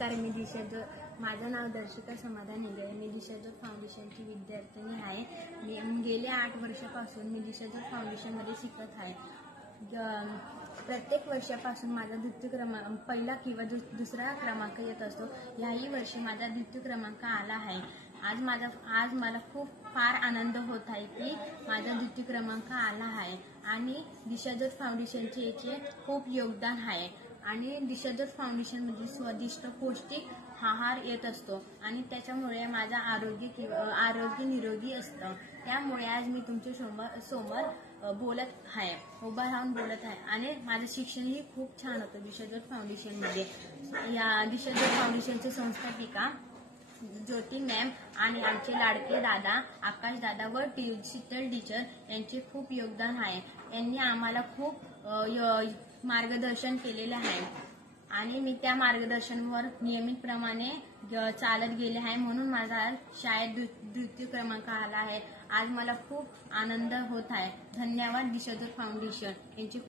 नमस्कार, मी दिशाज्योत. माझं नाव दर्शिका समाधान हेगे. मी दिशाज्योत फाउंडेशनची विद्यार्थिनी आहे. मी गेल्या 8 वर्षापासून मी दिशाज्योत फाउंडेशनमध्ये शिकत आहे. प्रत्येक वर्षापासून माझा द्वितीय क्रमांक पहिला किंवा दुसरा क्रमांक येत असतो. याही वर्षी माझा द्वितीय क्रमांक आला आहे. आज मला फार आनंद होत आहे की माझा द्वितीय क्रमांक आला आहे आणि दिशाज्योत फाउंडेशनचे याचे खूप योगदान आहे. आणि दिशाज्योत फाउंडेशनमध्ये स्वादिष्ट पौष्टिक आहार येत असतो आणि त्याच्यामुळे माझा आरोग्य निरोगी असतं. त्यामुळे आज मी तुमच्या समोर उभा राहून बोलत आहे आणि माझं शिक्षणही खूप छान होतं दिशाज्योत फाउंडेशनमध्ये. या दिशाज्योत फाउंडेशनचे संस्थापिका ज्योती मॅम आणि आमचे लाडके दादा आकाश दादा व शीतल टीचर यांचे खूप योगदान आहे. यांनी आम्हाला खूप मार्गदर्शन केलेले आहे आणि मी त्या मार्गदर्शनावर नियमितप्रमाणे चालत गेले आहे. म्हणून माझा शाळेत द्वितीय क्रमांक आला आहे. आज मला खूप आनंद होत आहे. धन्यवाद दिशाज्योत फाउंडेशन यांचे.